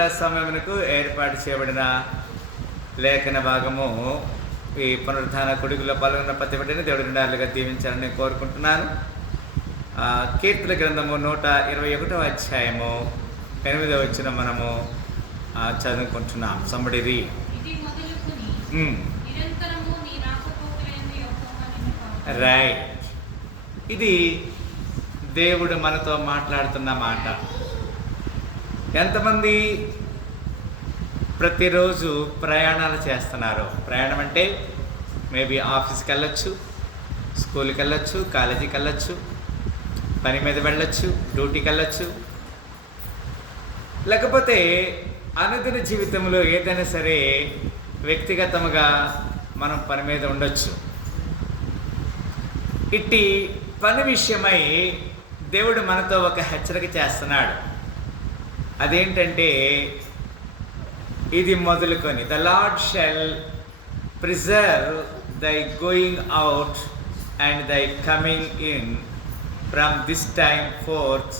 ఉదయకాల సమయమునకు ఏర్పాటు చేయబడిన లేఖన భాగము ఈ పునరుద్ధాన కొడుకులో పాల్గొన్న ప్రతి బిడ్డని దేవుడి నిండాలుగా దీవించాలని కోరుకుంటున్నాను. కీర్తన గ్రంథము 121వ అధ్యాయము 8వ వచనం మనము చదువుకుంటున్నాం. Somebody read. రైట్. ఇది దేవుడు మనతో మాట్లాడుతున్న మాట. ఎంతమంది ప్రతిరోజు ప్రయాణాలు చేస్తున్నారు? ప్రయాణం అంటే మేబీ ఆఫీస్కి వెళ్ళొచ్చు, స్కూల్కి వెళ్ళొచ్చు, కాలేజీకి వెళ్ళొచ్చు, పని మీద వెళ్ళొచ్చు, డ్యూటీకి వెళ్ళొచ్చు, లేకపోతే అనుదిన జీవితంలో ఏదైనా సరే వ్యక్తిగతంగా మనం పని మీద ఉండొచ్చు. ఇట్టి పని విషయమై దేవుడు మనతో ఒక హెచ్చరిక చేస్తున్నాడు. అదేంటంటే, ఇది మొదలుకొని ద లార్డ్ షెల్ ప్రిజర్వ్ దై గోయింగ్ అవుట్ అండ్ దై coming in from this time forth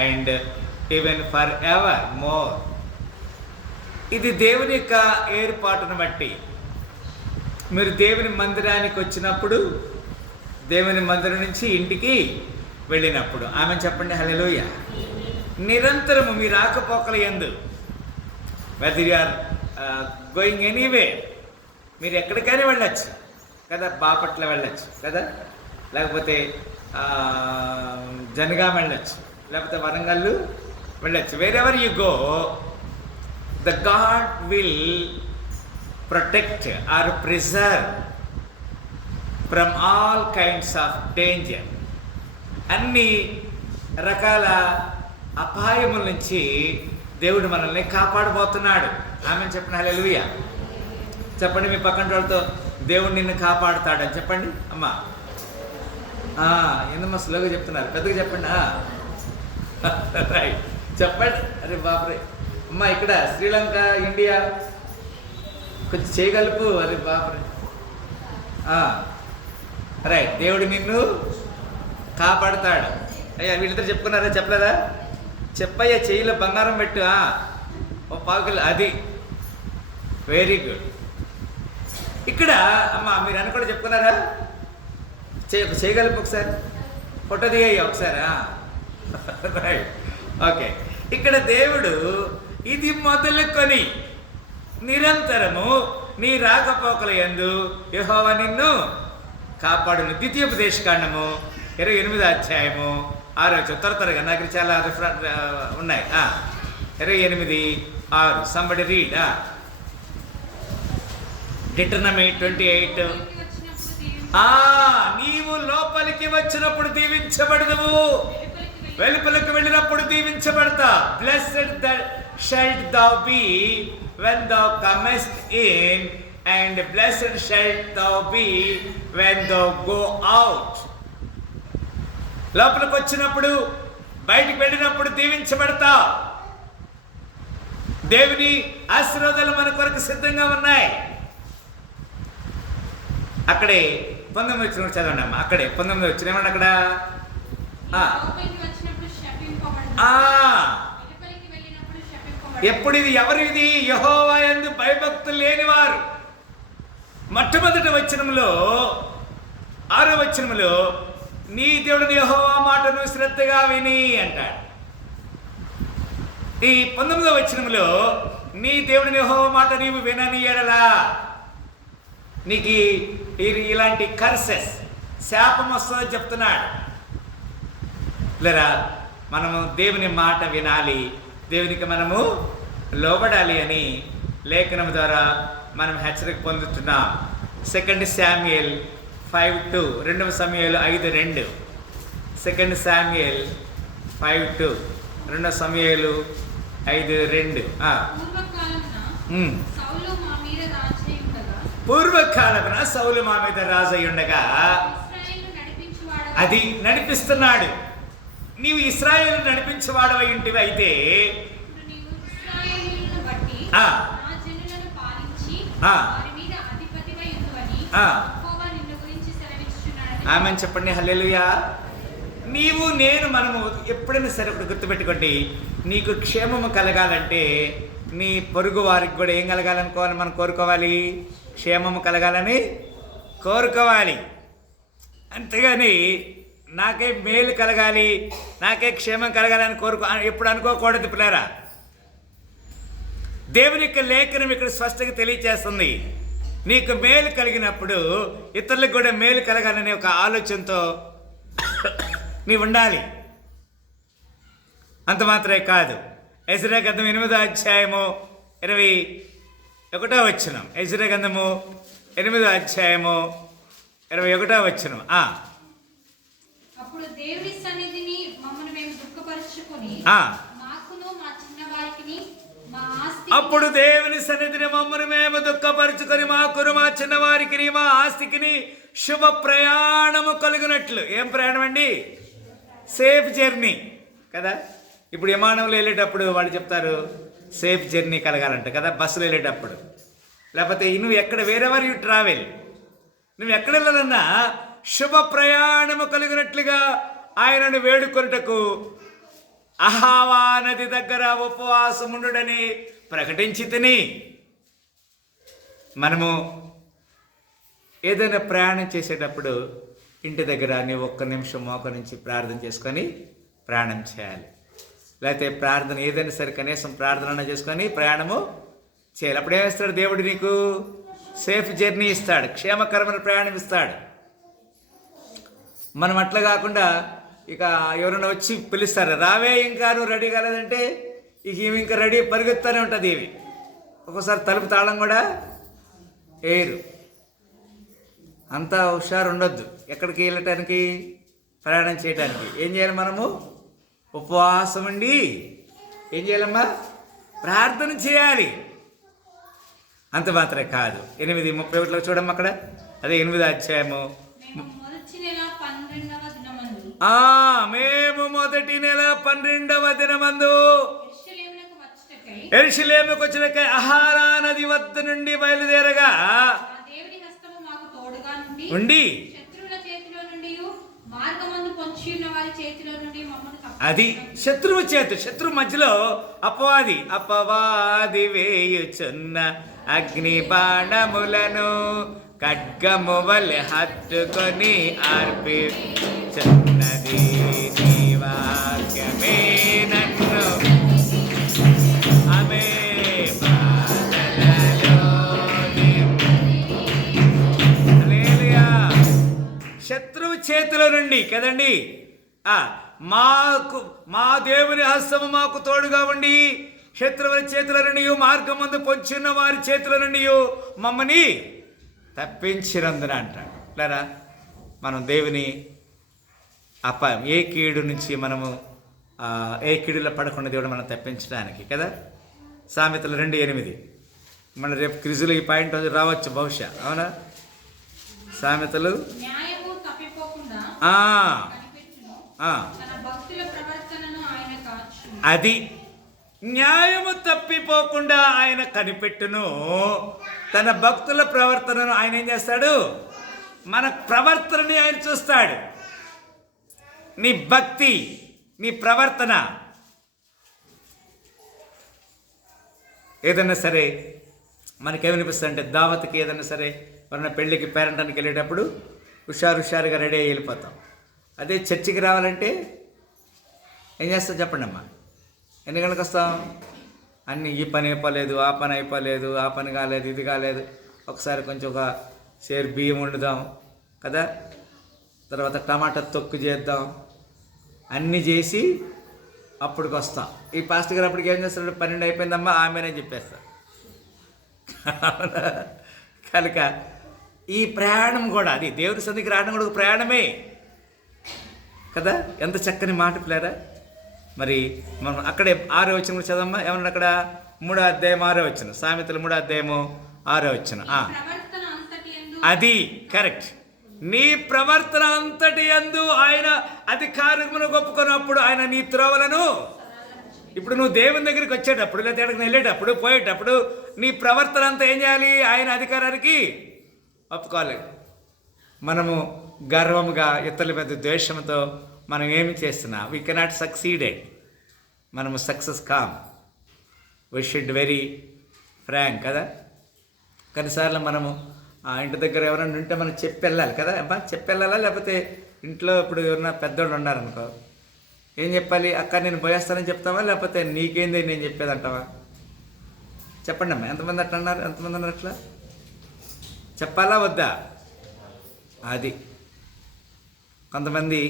and even for ever more. ఇది దేవుని యొక్క ఏర్పాటును బట్టి. మీరు దేవుని మందిరానికి వచ్చినప్పుడు, దేవుని మందిరం నుంచి ఇంటికి వెళ్ళినప్పుడు, ఆమె చెప్పండి హల్లెలూయా. నిరంతరము మీ రాకపోకల యందు, whether you are going anyway, మీరు ఎక్కడికైనా వెళ్ళచ్చు కదా. బాపట్ల వెళ్ళచ్చు కదా, లేకపోతే జనగాం వెళ్ళచ్చు, లేకపోతే వరంగల్ వెళ్ళచ్చు. Wear ever you go, the God will protect are preserve from all kinds of danger. అన్ని రకాల అపాయముల నుంచి దేవుడు మనల్ని కాపాడబోతున్నాడు. ఆమె చెప్పండి హల్లెలూయా. చెప్పండి మీ పక్కన వాళ్ళతో, దేవుడు నిన్ను కాపాడుతాడని చెప్పండి. అమ్మా ఎందుమా స్లోగా చెప్తున్నారు? పెద్దగా చెప్పండి. రైట్, చెప్పండి. అరే బాపరే అమ్మా, ఇక్కడ శ్రీలంక, ఇండియా కొంచెం చేయగలుపు. అరే బాపరే. రైట్, దేవుడు నిన్ను కాపాడుతాడు. అయ్యా వీళ్ళిద్దరు చెప్పుకున్నారా? చెప్పలేదా? చెప్పయ్యా, చెయ్యిలో బంగారం పెట్టు. ఓ పాకులు, అది వెరీ గుడ్. ఇక్కడ అమ్మా మీరు అని కూడా చెప్పుకున్నారా? చేయగలుపు ఒకసారి, ఫోటో దిగయ్యా ఒకసారి. Right, okay. ఇక్కడ దేవుడు ఇది మొదలుకొని నిరంతరము నీ రాకపోకల యందు యెహోవా నిన్ను కాపాడును. ద్వితీయోపదేశకాండము 28వ అధ్యాయము 6వ వచనం. త్వరగా నాకు చాలా ఉన్నాయి. 28:6. Somebody read. డిటర్నమీ 28. నీవు లోపలికి వచ్చినప్పుడు దీవించబడదువు, వెలుపలికి వెళ్ళినప్పుడు దీవించబడతా. బ్లెస్డ్ షalt thou be when thou comest in, and blessed shalt thou be when thou go out. లోపలికి వచ్చినప్పుడు, బయటికి వెళ్ళినప్పుడు దీవించబడతా. దేవుని ఆశీర్వాదాలు మన కొరకు సిద్ధంగా ఉన్నాయి. అక్కడే 19 వచ్చిన చదవండి అమ్మా. అక్కడే 19 వచ్చిన ఏమన్నా అక్కడ ఎప్పుడు ఇది ఎవరిది? యెహోవా యందు భయభక్తులు లేనివారు. మొట్టమొదటి వచనంలో 6వ వచనంలో నీ దేవుడిని యెహోవా మాటను శ్రద్ధగా విని అంటాడు. ఈ 19వ వచనంలో నీ దేవుడిని యెహోవా మాట నీవు వినని ఎడలా నీకు ఇలాంటి కర్సెస్, శాపం వస్తుందని చెప్తున్నాడు. లేరా, మనము దేవుని మాట వినాలి, దేవునికి మనము లోబడాలి అని లేఖనం ద్వారా మనం హెచ్చరిక పొందుతున్నాం. 2 శామ్యూయల్ 5:2, 2 సమూయేలు 5:2. 2 శామ్యూయల్ 5:2, 2 సమూయేలు 5:2. పూర్వకాలమున సౌలు మా మీద రాజై ఉండగా, అది నడిపిస్తున్నాడు. నీవు ఇశ్రాయేలు నడిపించేవాడవై ఉంటివి. అయితే ఆమెను చెప్పండి హల్లెలూయా. నీవు నేను మనము ఎప్పుడైనా సరే ఒకటి గుర్తుపెట్టుకోండి, నీకు క్షేమము కలగాలంటే నీ పొరుగు వారికి కూడా ఏం కలగాలనుకోవాలి, మనం కోరుకోవాలి, క్షేమము కలగాలని కోరుకోవాలి. అంతేగాని నాకే మేలు కలగాలి, నాకే క్షేమం కలగాలని ఎప్పుడు అనుకోకూడదు పిల్లరా. దేవుని యొక్క లేఖనం ఇక్కడ స్పష్టంగా తెలియచేస్తుంది. నీకు మేలు కలిగినప్పుడు ఇతరులకు కూడా మేలు కలగాలనే ఒక ఆలోచనతో నీవు ఉండాలి. అంత మాత్రమే కాదు. యెషయా గ్రంథం 8వ అధ్యాయము 21వ వచనం. యెషయా గ్రంథము 8వ అధ్యాయము 21వ వచనం. అప్పుడు దేవుని సన్నిధిని మమ్మల్ని మేము దుఃఖపరుచుకొని మాకును మా చిన్నవారికిని మా ఆస్తి అప్పుడు దేవుని సన్నిధిని మమ్మల్ని మేము దుఃఖపరుచుకొని మాకును మా చిన్నవారికి మా ఆస్తికిని శుభ ప్రయాణము కలుగునట్లు. ఏం ప్రయాణం అండి? సేఫ్ జర్నీ కదా. ఇప్పుడు విమానంలో వెళ్ళేటప్పుడు వాళ్ళు చెప్తారు సేఫ్ జర్నీ కలగాలంట కదా, బస్సులో వెళ్ళేటప్పుడు. లేకపోతే నువ్వు ఎక్కడ వేరెవర్ యూ ట్రావెల్, నువ్వు ఎక్కడ వెళ్ళాలన్నా శుభ ప్రయాణము కలిగినట్లుగా ఆయనను వేడుకొనుటకు అహావా నది దగ్గర ఉపవాసముండుడని ప్రకటించి తిని. మనము ఏదైనా ప్రయాణం చేసేటప్పుడు ఇంటి దగ్గర నీవు ఒక్క నిమిషం మోకరించి ప్రార్థన చేసుకొని ప్రయాణం చేయాలి. లేకపోతే ప్రార్థన ఏదైనా సరే కనీసం ప్రార్థన చేసుకొని ప్రయాణము చేయాలి. అప్పుడు ఏమిస్తాడు దేవుడు? నీకు సేఫ్ జర్నీ ఇస్తాడు, క్షేమకరమైన ప్రయాణం ఇస్తాడు. మనం అట్లా కాకుండా ఇక ఎవరైనా వచ్చి పిలుస్తారు, రావే ఇంకా నువ్వు రెడీ కాలేదంటే ఇక ఇవి ఇంకా రెడీ పరిగెత్తానే ఉంటుంది. ఇవి ఒక్కోసారి తలుపు తాళం కూడా వేయరు. అంతా హుషారు ఉండొద్దు ఎక్కడికి వెళ్ళటానికి, ప్రయాణం చేయడానికి. ఏం చేయాలి? మనము ఉపవాసం ఉండి ఏం చేయాలమ్మా? ప్రార్థన చేయాలి. అంత మాత్రమే కాదు. 8:31 చూడమ్మా అక్కడ. అదే 8వ అధ్యాయము. మేము మొదటి నెల 12వ దినమందు యెరూషలేముకు వచ్చుటకై అహారా నది వద్ద నుండి బయలుదేరగా ఉండి అది శత్రువు చేతి, శత్రువు మధ్యలో అపవాది వేయుచున్న అగ్ని బాణములను ఖడ్గము వలె హత్తుకొని అర్పించున్నది. నీ వాక్యమే నన్ను ఆమె శత్రువు చేతిలో నుండి కదండి. మా దేవుని హస్తము మాకు తోడుగా ఉండి శత్రువుల చేతుల నుండి, మార్గం ముందు పొంచున్న వారి చేతుల నుండి మమ్మల్ని తప్పించినందున అంటాడు. లేరా మనం దేవుని ఏ కీడు నుంచి మనము ఏ కీడులో పడకుండా దేవుడు మనం తప్పించడానికి కదా. సామెతలు 2:8. మన రేపు క్రిజులు ఈ పాయింట్ రావచ్చు బహుశా, అవునా? సామెతలు అది న్యాయము తప్పిపోకుండా ఆయన కనిపెట్టును. తన భక్తుల ప్రవర్తనను ఆయన ఏం చేస్తాడు? మన ప్రవర్తనని ఆయన చూస్తాడు. నీ భక్తి, నీ ప్రవర్తన ఏదైనా సరే మనకేమనిపిస్తుంది అంటే, దావత్కి ఏదైనా సరే మన పెళ్ళికి పేరెంటానికి వెళ్ళేటప్పుడు హుషారుగా రెడీ అయ్యి వెళ్ళిపోతాం. అదే చర్చికి రావాలంటే ఏం చేస్తాం చెప్పండి అమ్మా? ఎన్ని గంటలకు వస్తాం? అన్నీ ఈ పని అయిపోలేదు, ఆ పని అయిపోలేదు, ఆ పని కాలేదు, ఇది కాలేదు. ఒకసారి కొంచెం ఒక సేరు బియ్యం వండుదాం కదా, తర్వాత టమాటా తొక్కు చేద్దాం, అన్నీ చేసి అప్పటికి వస్తాం. ఈ పాస్టర్ గారు అప్పటికి ఏం చేస్తాడు? 12 అయిపోయిందమ్మా ఆమెనే చెప్పేస్తా. కనుక ఈ ప్రయాణం కూడా, అది దేవుని సన్నిధికి రావడం కూడా ఒక ప్రయాణమే కదా. ఎంత చక్కని మాట పిల్లారా. మరి మనం అక్కడే 6వ వచనం కూడా చదవమ్మా. ఏమన్నా అక్కడ 3వ అధ్యాయం 6వ వచనం, సామెతలు 3వ అధ్యాయము 6వ వచనం. అది కరెక్ట్. నీ ప్రవర్తన అంతటి యందు ఆయన అధికారమును ఒప్పుకున్నప్పుడు ఆయన నీ త్రోవలను, ఇప్పుడు నువ్వు దేవుని దగ్గరికి వచ్చేటప్పుడు లేదా ఎక్కడికి వెళ్ళేటప్పుడు పోయేటప్పుడు నీ ప్రవర్తన అంతా ఏం చేయాలి? ఆయన అధికారానికి ఒప్పుకోవాలి. మనము గర్వముగా ఇతరుల మీద ద్వేషంతో మనం ఏమి చేస్తున్నా వీ కెనాట్ సక్సీడెడ్, మనము సక్సెస్ కాం. వి షుడ్ వెరీ ఫ్రాంక్ కదా. కొన్నిసార్లు మనము ఇంటి దగ్గర ఎవరైనా ఉంటే మనం చెప్పి వెళ్ళాలి కదా. అబ్బా చెప్పి వెళ్ళాలా, లేకపోతే ఇంట్లో ఇప్పుడు ఎవరైనా పెద్దోళ్ళు ఉన్నారనుకో ఏం చెప్పాలి, అక్క నేను పోయేస్తానని చెప్తావా, లేకపోతే నీకేంది నేను చెప్పేది అంటావా? చెప్పండి అమ్మా, ఎంతమంది అట్లా అన్నారు, ఎంతమంది అన్నారు అట్లా? చెప్పాలా వద్దా? అది కొంతమంది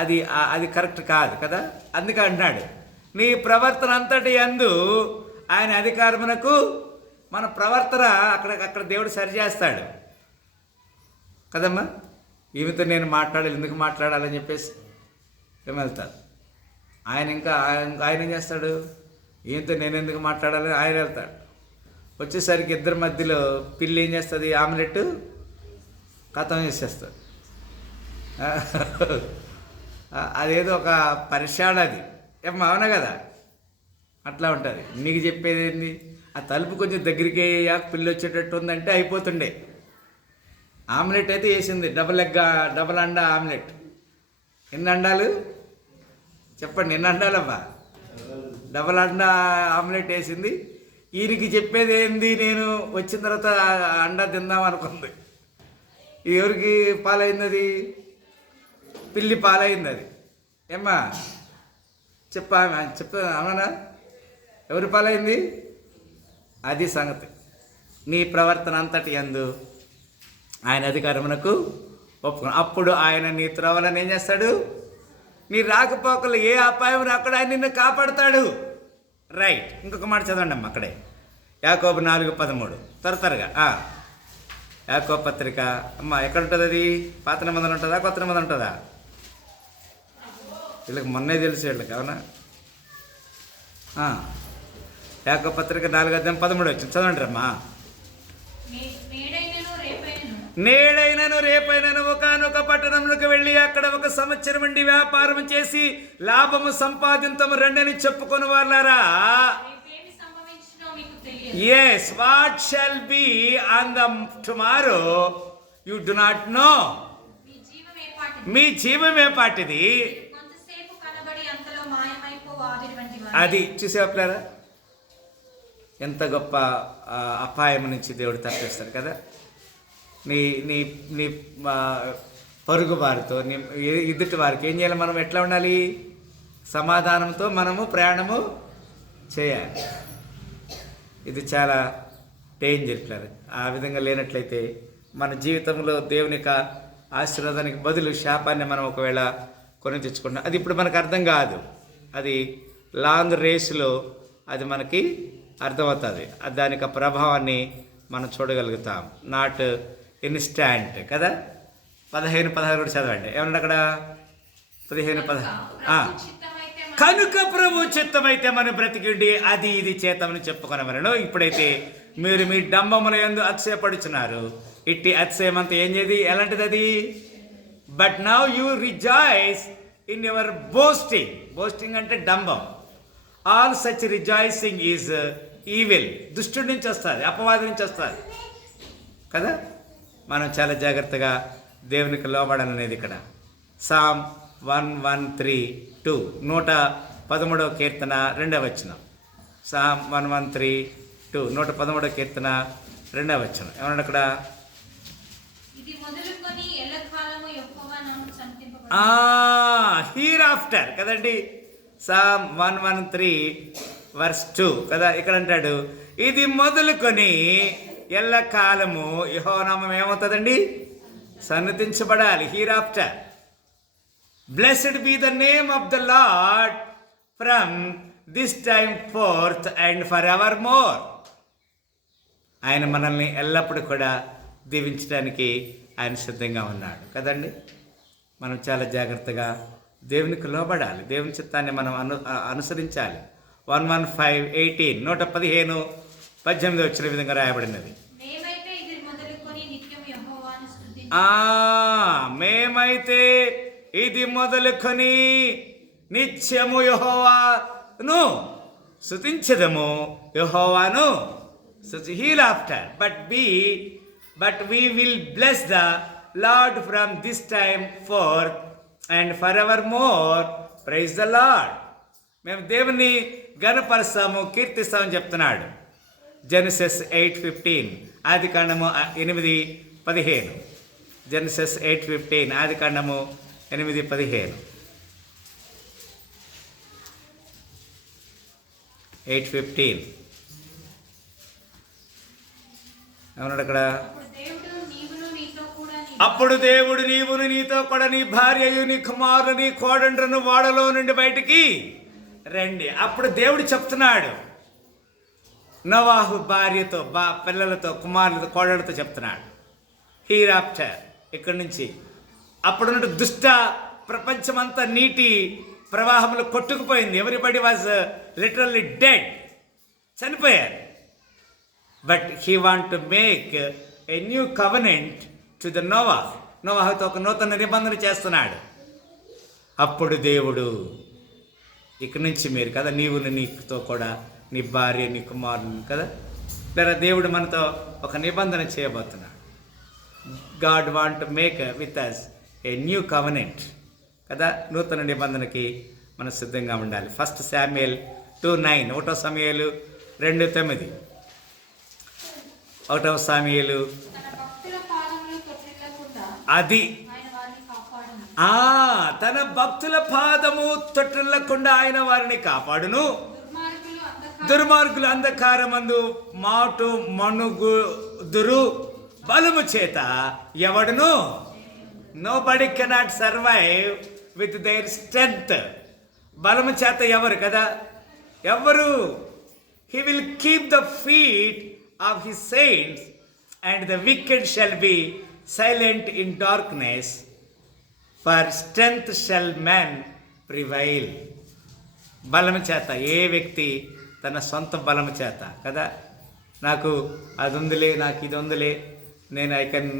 అది అది కరెక్ట్ కాదు కదా. అందుకే అంటున్నాడు, నీ ప్రవర్తన అంతటి యందు ఆయన అధికారమునకు. మన ప్రవర్తన అక్కడ దేవుడు సరిచేస్తాడు కదమ్మా. ఈమెతో నేను మాట్లాడాలి, ఎందుకు మాట్లాడాలని చెప్పేసి వెళ్తాడు ఆయన. ఇంకా ఆయన ఏం చేస్తాడు, ఈయనతో నేను ఎందుకు మాట్లాడాలని ఆయన వెళ్తాడు. వచ్చేసరికి ఇద్దరి మధ్యలో పిల్లి ఏం చేస్తుంది, ఆమ్లెట్ ఖతం చేసేస్తుంది. అదేదో ఒక పరిశాడ అది ఏమో, అవునా కదా. అట్లా ఉంటుంది. నీకు చెప్పేది ఏంది, ఆ తలుపు కొంచెం దగ్గరికి పిల్లి వచ్చేటట్టు ఉందంటే అయిపోతుండే. ఆమ్లెట్ అయితే వేసింది, డబల్ అండా ఆమ్లెట్. ఎన్ని అండాలు చెప్పండి, ఎన్ని అండాలమ్మా? డబల్ అండా ఆమ్లెట్ వేసింది. ఈయనకి చెప్పేది ఏంది, నేను వచ్చిన తర్వాత అండా తిందాం అనుకుంది. ఎవరికి పాలైంది అది? పిల్లి పాలైంది అది. ఏమ్మా చెప్తా అవునా? ఎవరి పాలైంది? అది సంగతి. నీ ప్రవర్తన అంతటి యందు ఆయన అధికారమునకు ఒప్పుకుని, అప్పుడు ఆయన నీ త్రోవలను ఏం చేస్తాడు, నీ రాకపోకలు ఏ అపాయం రాకుండా ఆయన నిన్ను కాపాడుతాడు. రైట్. ఇంకొక మాట చదవండి అమ్మ అక్కడే, యాకోబు 4:13 త్వరగా. యాకోబు పత్రిక అమ్మ ఎక్కడ ఉంటుంది అది? పాత నిబంధన ఉంటుందా, కొత్త నిబంధన ఉంటుందా? వీళ్ళకి మొన్నే తెలిసి వీళ్ళకి, అవునా? యాకోబు పత్రిక 4:13 వచ్చింది, చదవండి అమ్మా. నేడైనను రేపైనను ఒకనొక పట్టణంలోకి వెళ్ళి అక్కడ 1 సంవత్సరం నుండి వ్యాపారం చేసి లాభము సంపాదించము రెండని చెప్పుకొని వాళ్ళారా. Yes, what shall be on the tomorrow you do not know. మీ జీవమే పాటిది. అది చూసేవాళ్ళారా, ఎంత గొప్ప అపాయం నుంచి దేవుడు తప్పిస్తాడు కదా. నీ నీ నీ పరుగు వారితో, నీ ఎదుటి వారికి ఏం చేయాలి, మనం ఎట్లా ఉండాలి? సమాధానంతో మనము ప్రయాణము చేయాలి. ఇది చాలా డేంజర్ ప్లాన్. ఆ విధంగా లేనట్లయితే మన జీవితంలో దేవుని యొక్క ఆశీర్వాదానికి బదులు శాపాన్ని మనం ఒకవేళ కొని తెచ్చుకుంటాం. అది ఇప్పుడు మనకు అర్థం కాదు, అది లాంగ్ రేస్లో అది మనకి అర్థమవుతుంది. దానికి ప్రభావాన్ని మనం చూడగలుగుతాం. నాట్ ఇన్స్టాంట్ కదా. 15-16 కూడా చదవండి. ఏమన్నా అక్కడ 15-16 కనుక ప్రభు చిత్తమైతే మనం బ్రతికిండి అది ఇది చేతమని చెప్పుకొనవలెను. ఇప్పుడైతే మీరు మీ డంబముల యందు అతిశయపడుచున్నారు. ఇట్టి అతిశయమంతా ఏం చేది, ఎలాంటిది అది? But now you rejoice in your boasting. Boasting అంటే డంబం. All such rejoicing is evil. దుష్టుడి నుంచి వస్తుంది, అపవాది నుంచి వస్తుంది కదా. మనం చాలా జాగ్రత్తగా దేవునికి లోబడాలనేది ఇక్కడ. సామ్ 113:2 113వ కీర్తన 2వ వచనం. సామ్ 113:2 113వ కీర్తన 2వ వచనం. ఏమన్నా అక్కడ? హీర్ ఆఫ్టర్ కదండి. సామ్ 113:2 కదా. ఇక్కడ అంటాడు, ఇది మొదలుకొని ఎల్లకాలము యెహోవా నామం ఏమవుతుందండి, సన్నతించబడాలి. Hereafter. Blessed be the name of the lord from this time forth and for ever more. ఆయన మనల్ని ఎల్లప్పుడూ కూడా దీవించడానికి ఆయన సిద్ధంగా ఉన్నాడు కదండి. మనం చాలా జాగ్రత్తగా దేవునికి లోబడాలి, దేవుని చిత్తాన్ని మనం అనుసరించాలి. 115:18 115:18 వచ్చిన విధంగా రాయబడినది. మేమైతే ఇది మొదలుకొని నిత్యము యెహోవాను స్తుతించెదము. యెహోవాను here after but we will bless the Lord from this time forth and forevermore. Praise the Lord. మేము దేవుని ఘనపరుస్తాము, కీర్తిస్తామని చెప్తున్నాడు. జెనసిస్ 8:15, ఆది కాండము 8:15. జెనసిస్ 8:15, ఆది కాండము 8:15. 8:15 ఏమన్నాడు అక్కడ? అప్పుడు దేవుడు నీవును నీతో కూడా నీ భార్యయు నీ కుమారుని నీ కోడండ్రను ఓడలో నుండి బయటికి రండి. అప్పుడు దేవుడు చెప్తున్నాడు నోవాహు భార్యతో, పిల్లలతో, కుమారులతో, కోడలతో చెప్తున్నాడు. హీర్ ఆఫ్టర్ ఇక్కడి నుంచి అప్పుడున్న దుష్ట ప్రపంచమంతా నీటి ప్రవాహంలో కొట్టుకుపోయింది. ఎవ్రీబడి వాజ్ లిటరల్లీ డెడ్, చనిపోయారు. But he want to make a new covenant to the నోవాహుతో ఒక నూతన నిబంధన చేస్తున్నాడు. అప్పుడు దేవుడు ఇక్కడి నుంచి మీరు కదా, నీవు నీతో కూడా నీ భార్య నీ కుమారుని కదా, లేదా దేవుడు మనతో ఒక నిబంధన చేయబోతున్నాడు. God want to make with us a new covenant కదా. నూతన నిబంధనకి మనం సిద్ధంగా ఉండాలి. 1 శామ్యూయల్ 2:9, 1 సమూయేలు 2:9, 1 సమూయేలు అది తన భక్తుల పాదము తొట్టిల్లకుండా ఆయన వారిని కాపాడును. దుర్మార్గులు అంధకారమందు మాటు మణుగుదురు బలము చేత ఎవడును. Nobody cannot survive with their strength. బలము చేత ఎవరు కదా, ఎవరు? He will keep the feet of his saints and the wicked shall be silent in darkness, for strength shall man prevail. బలము చేత ఏ వ్యక్తి తన సొంత బలము చేత కదా, నాకు అది ఉందిలే, నాకు ఇది ఉందిలే, నేను I can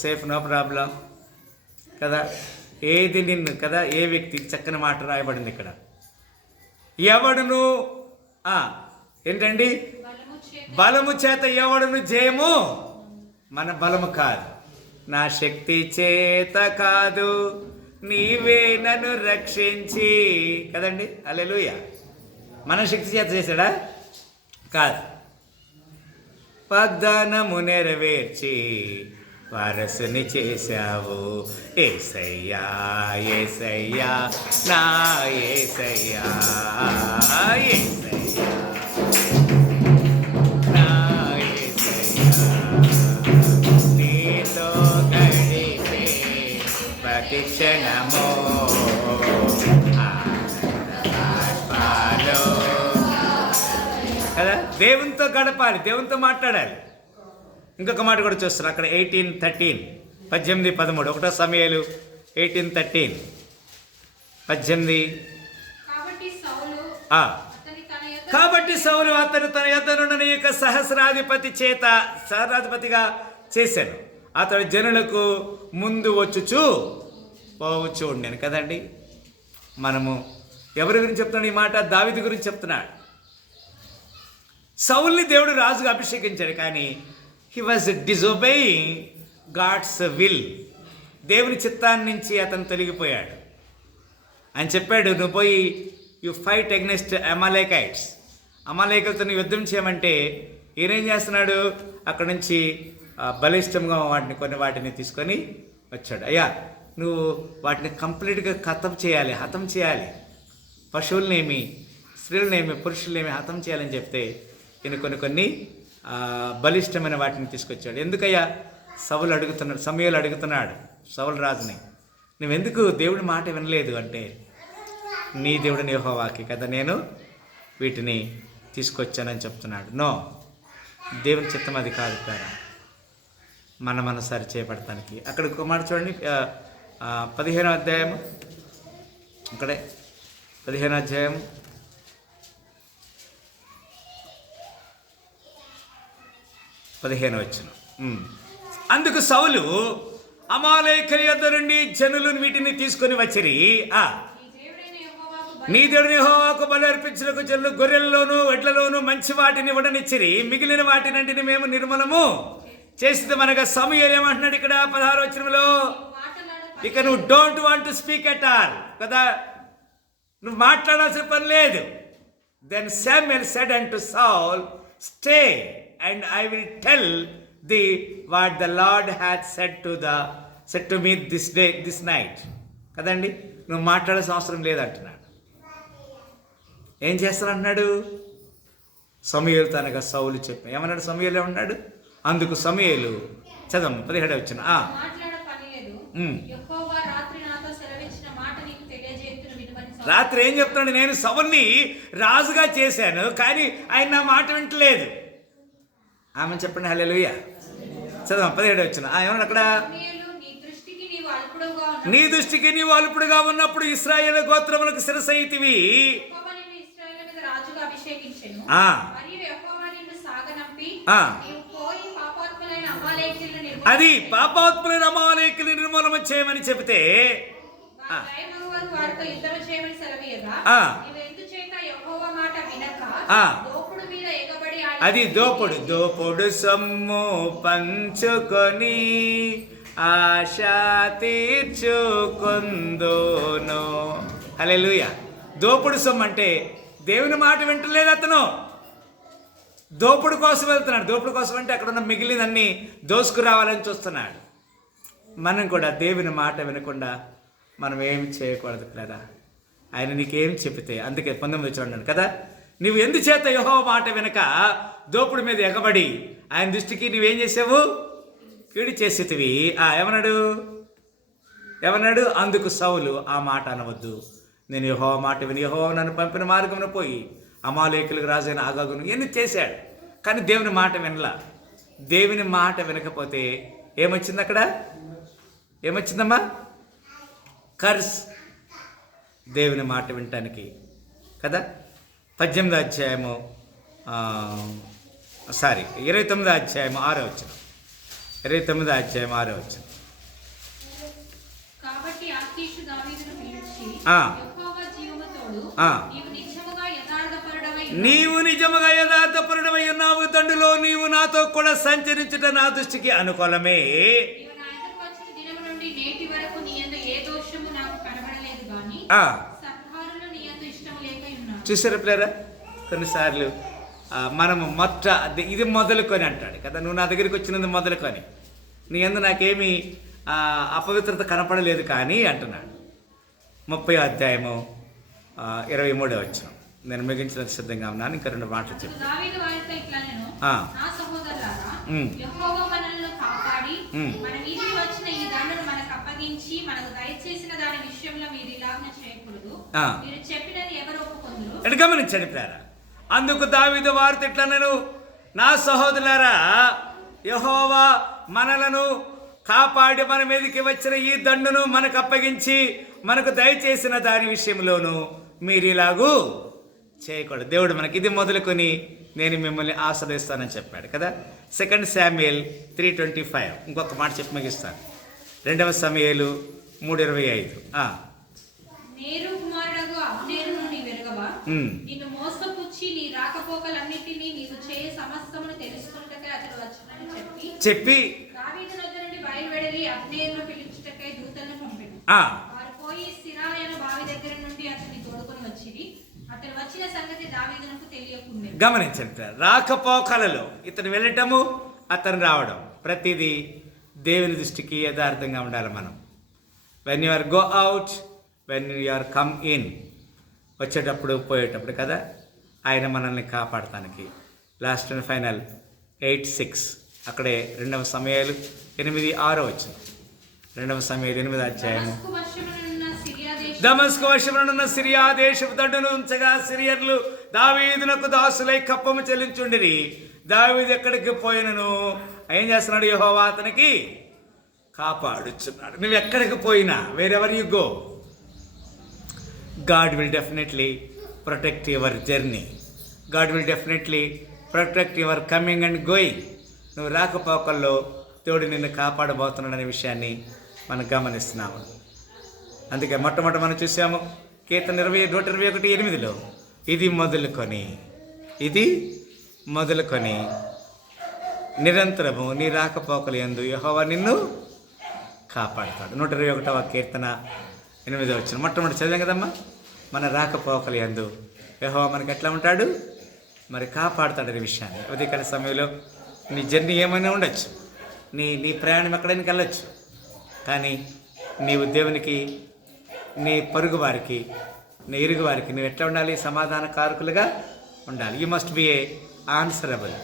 safe no problem కదా, ఏది నిన్ను కదా, ఏ వ్యక్తి చక్కని మాట రాయబడింది ఇక్కడ. ఎవడును ఏంటండి? బలము చేత ఎవడును జయము. మన బలము కాదు, నా శక్తి చేత కాదు, నీవే నన్ను రక్షించి కదండి. హల్లెలూయా. మన శక్తి చేత చేశాడా? కాదు. వాగ్దానము నెరవేర్చి వారసుని చేశావు యేసయ్యా, యేసయ్యా, నా యేసయ్యా, యేసయ్యా, నా యేసయ్యా, నీతో గడిపే ప్రతి క్షణము కదా, దేవునితో గడపాలి, దేవునితో మాట్లాడాలి. ఇంకొక మాట కూడా చూస్తారు అక్కడ 18:13, 18:13, 1 సమూయేలు 18:13, 18. కాబట్టి సౌలు అతను తన యొద్దనున్న నీ యొక్క సహస్రాధిపతిగా చేశాను. అతడు జనులకు ముందు పోవచ్చు ఉండేను కదండి. మనము ఎవరి గురించి చెప్తున్నాడు ఈ మాట? దావీదు గురించి చెప్తున్నాడు. సౌల్ని దేవుడు రాజుగా అభిషేకించాడు, కానీ హీ వాజ్ డిజొబేయింగ్ గాడ్స్ విల్. దేవుని చిత్తాన్ని నుంచి అతను తొలగిపోయాడు. ఆయన చెప్పాడు, నువ్వు పోయి యు ఫైట్ అగెన్స్ట్ అమాలేకైట్స్, అమాలేకులతో యుద్ధం చేయమంటే ఈయనేం చేస్తున్నాడు? అక్కడ నుంచి బలిష్టంగా కొన్ని వాటిని తీసుకొని వచ్చాడు. అయ్యా, నువ్వు వాటిని కంప్లీట్గా హతం చేయాలి, పశువులనేమి, స్త్రీలనేమి, పురుషులనేమి హతం చేయాలని చెప్తే ఈయన కొన్ని బలిష్టమైన వాటిని తీసుకొచ్చాడు. ఎందుకయ్యా? సమూయేలు అడుగుతున్నాడు సౌలు రాజుని, నువ్వెందుకు దేవుడి మాట వినలేదు అంటే, నీ దేవుడిని యెహోవాకి కదా నేను వీటిని తీసుకొచ్చానని చెప్తున్నాడు. నో, దేవుని చిత్తం అది కాదు కదా, మన సరి చేపడటానికి. అక్కడ ఒక మాట చూడండి, 15వ అధ్యాయం, అక్కడే 15వ అధ్యాయం 15వ వచనం. అందుకు సౌలు అమాలేకుల యొద్ద నుండి జనులు వీటిని తీసుకొని వచ్చిరి. నీ దేవుని యెహోవాకు బలి అర్పించుటకు జనులు గొర్రెల్లోనూ ఎడ్లలోనూ మంచి వాటిని ఇవ్వడనిచ్చిరి, మిగిలిన వాటినంటిని మేము నిర్మూలము చేసి మనగా. సమూయేలు ఏమంటున్నాడు ఇక్కడ 16వ వచనంలో? ఇక నువ్వు don't want to speak at all కదా, నువ్వు మాట్లాడాల్సిన పని లేదు. Then Samuel said unto Saul, stay and I will tell thee what the Lord had said to me this night. కదండి, నువ్వు మాట్లాడాల్సిన అవసరం లేదంటున్నాడు. ఏం చేస్తానంటున్నాడు? సమూయేలు తనగా సౌలు చెప్పి ఏమన్నాడు? సమూయేలు ఏమన్నాడు? అందుకు సమూయేలు చదవం 17 వచ్చిన రాత్రి ఏం చెప్తున్నాడు? నేను సౌలుని రాజుగా చేశాను, కానీ ఆయన నా మాట వింటలేదు. ఆమె చెప్పండి హల్లెలూయా. చదవం 17 వచ్చిన ఏమన్నా అక్కడ? నీ దృష్టికి నీవు అల్పుడుగా ఉన్నప్పుడు ఇశ్రాయేలు గోత్రములకు శిరసైతివి. అది పాపాత్ములైన అమాలేకులను నిర్మూలన చేయమని చెబితే అది దోపుడు సొమ్ము పంచుకొని ఆశ తీర్చుకుందును. హల్లెలూయా. దోపుడు సొమ్ము అంటే దేవుని మాట వింటలేదు అతను, దోపుడు కోసం వెళ్తున్నాడు. దోపుడు కోసం అంటే అక్కడ ఉన్న మిగిలినన్ని దోసుకురావాలని చూస్తున్నాడు. మనం కూడా దేవుని మాట వినకుండా మనం ఏమి చేయకూడదు కదా. ఆయన నీకేం చెప్తే, అందుకే 19 వచ్చి అన్నాడు కదా, నువ్వు ఎందుచేత యెహోవా మాట వినక దోపుడు మీద ఎగబడి ఆయన దృష్టికి నువ్వేం చేసావు? కీడు చేసేటివి. ఏమన్నాడు? అందుకు సౌలు ఆ మాట అనవద్దు, నేను యెహోవా మాట విని యెహోవా నన్ను పంపిన మార్గమున పోయి అమాలేకులకు రాజైన ఆగాగును ఎన్ని చేశాడు, కానీ దేవుని మాట వినలా. దేవుని మాట వినకపోతే ఏమొచ్చింది? అక్కడ ఏమొచ్చిందమ్మా? కర్స్. దేవుని మాట వినటానికి కదా. 18వ అధ్యాయము 29వ అధ్యాయము 6వ వచనం. 29వ అధ్యాయం 6వ వచనం. కాబట్టి ఆకీషు దావీదును పిలిచి, యెహోవా జీవము తోడు, నీవు నిజముగా యథార్థపరుడవై ఉన్నావు. దండులో నీవు నాతో కూడా సంచరించుట నా దృష్టికి అనుకూలమే. చూసారా పిల్లరా, కొన్నిసార్లు మనము ఇది మొదలుకొని అంటాడు కదా, నువ్వు నా దగ్గరికి వచ్చినది మొదలుకొని నీ యందు నాకేమీ అపవిత్రత కనపడలేదు కానీ అంటున్నాడు. 30వ అధ్యాయము 23వ వచనం. నేను మిగించిన సిద్ధంగా ఉన్నాను, ఇంకా 2 మాటలు చెప్పు. గమనించండి ప్రేర. అందుకు దావీదు వారితో ఇట్లా, నేను నా సహోదరులారా, యెహోవా మనలను కాపాడి మన మీదకి వచ్చిన ఈ దండును మనకు అప్పగించి మనకు దయచేసిన దాని విషయంలోనూ మీరు ఇలాగూ చేయకూడదు. దేవుడు మనకి ఇది మొదలుకొని నేను మిమ్మల్ని ఆశ్రయిస్తానని చెప్పాడు కదా. 2 శామ్యుయేల్ 3:25. ఇంకొక మాట చెప్పి ముగిస్తాను. 2వ సమూయేలు 3:25. చెప్పి గమనించండి, రాకపోకలలో ఇతను వెళ్ళటము అతను రావడం ప్రతిదీ దేవుని దృష్టికి యథార్థంగా ఉండాలి. మనం when you are go out, when you are come in, వచ్చేటప్పుడు పోయేటప్పుడు కదా ఆయన మనల్ని కాపాడటానికి. లాస్ట్ అండ్ ఫైనల్ 8:6 అక్కడే 2వ సమూయేలు 8:6 వచ్చింది. 2వ సమూయేలు 8వ అధ్యాయము. దమస్కు వశమునున్న సిరియా దేశపు దండును ఉంచగా సిరియర్లు దావీదునకు దాసులై కప్పము చెల్లించుండిరి. దావీదు ఎక్కడికి పోయినను ఏం చేస్తున్నాడు? యెహోవా అతనికి కాపాడుచున్నాడు. నువ్వు ఎక్కడికి పోయినా, wherever you go, God will definitely protect your journey. God will definitely protect your coming and going. నువ్వు రాకపోకల్లో దేవుడు నిన్ను కాపాడబోతున్నాడనే విషయాన్ని మనం గమనిస్తున్నాము. అందుకే మొట్టమొదటి మనం చూసాము కీర్తన 121:8 ఇది మొదలుకొని నిరంతరము నీ రాకపోకలు యందు యెహోవా నిన్ను కాపాడుతాడు. 121వ కీర్తన 8వ వచనం మొట్టమొదటి చదివాం కదమ్మా. మన రాకపోకలు యందు యెహోవా మనకి ఎట్లా ఉంటాడు, మరి కాపాడుతాడు అనే విషయాన్ని. ఉదయకాల సమయంలో నీ జర్నీ ఏమైనా ఉండొచ్చు, నీ ప్రయాణం ఎక్కడైనా వెళ్ళొచ్చు, కానీ నీవు దేవునికి, నీ పొరుగు వారికి, నీ ఇరుగు వారికి నువ్వు ఎట్లా ఉండాలి, సమాధాన కారకులుగా ఉండాలి. You must be A answerable.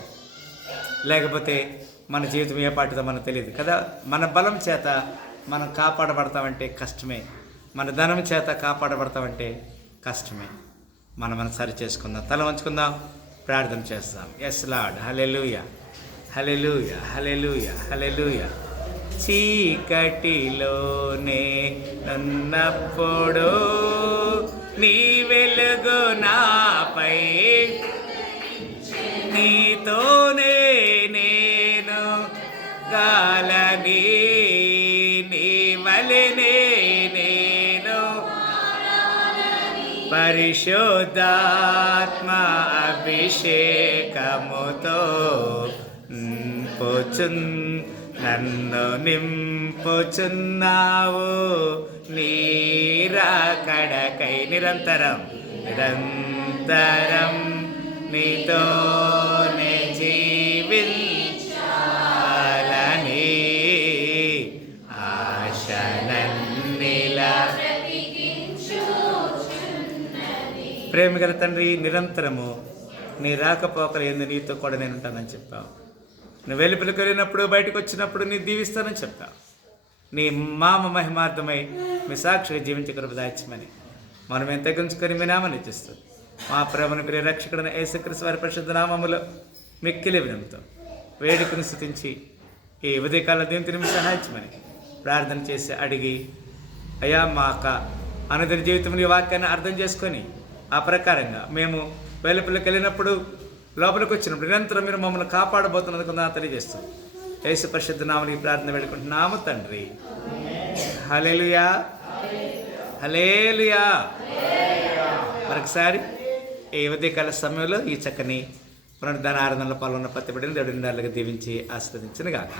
లేకపోతే మన జీవితం ఏ పాటిదో మనకు తెలియదు కదా. మన బలం చేత మనం కాపాడబడతామంటే కష్టమే, మన ధనం చేత కాపాడబడతామంటే కష్టమే. మనం సరి చేసుకుందాం, తల వంచుకుందాం, ప్రార్థన చేస్తాం. ఎస్ లార్డ్, హల్లెలూయా, హల్లెలూయా, హల్లెలూయా, హల్లెలూయా. చీకటిలోనే నన్నప్పుడు నీ వెలుగు నాపై, నీతోనే నేను గాలని, నీ వలెనే నేను పరిశుద్ధాత్మ అభిషేకముతో నన్ను నింపుచున్నావు, నీరాకడకై నిరంతరం నీతోనే జీవించాలని ఆశనన్నిలా. ప్రేమగల తండ్రి, నిరంతరము నీ రాకపోకలు ఏంది నీతో కూడా నేను ఉంటానని చెప్పావు. నువ్వు వెలుపలికి వెళ్ళినప్పుడు, బయటకు వచ్చినప్పుడు నీ దీవిస్తానని చెప్పావు. నీ మామ మహిమార్థమై మీ సాక్షిగా జీవించే కృప దాయిచ్చమని మనం ఎంత తగ్గించుకొని మీ నామాన్ని ఇచ్చిస్తూ మా ప్రేమను ప్రియ రక్షకుడైన యేసుక్రీస్తు వారి పరిశుద్ధ నామములో మిక్కిలి వినంతో వేడుకను స్తుతించి ఈ ఉదయకాల దేవుని మీ సహాయించమని ప్రార్థన చేసి అడిగి, అయ్యా మా అనుదిన జీవితంలో ఈ వాక్యాన్ని అర్థం చేసుకొని ఆ ప్రకారంగా మేము వెలుపలికి వెళ్ళినప్పుడు, లోపలికి వచ్చినప్పుడు నిరంతరం మీరు మమ్మల్ని కాపాడబోతున్నందుకు తెలియజేస్తాం. యేసు పరిశుద్ధ నామములో ఈ ప్రార్థన వేడుకుంటున్నాము తండ్రి. హల్లెలూయా, హల్లెలూయా. మరొకసారి ఈ ఉదయకాల సమయంలో ఈ చక్కని పునరుద్ధాన ఆరాధనలో పాల్గొన్న ప్రతి బిడ్డను దేవుడి నిండాలుగా దీవించి ఆస్వాదించును గాక.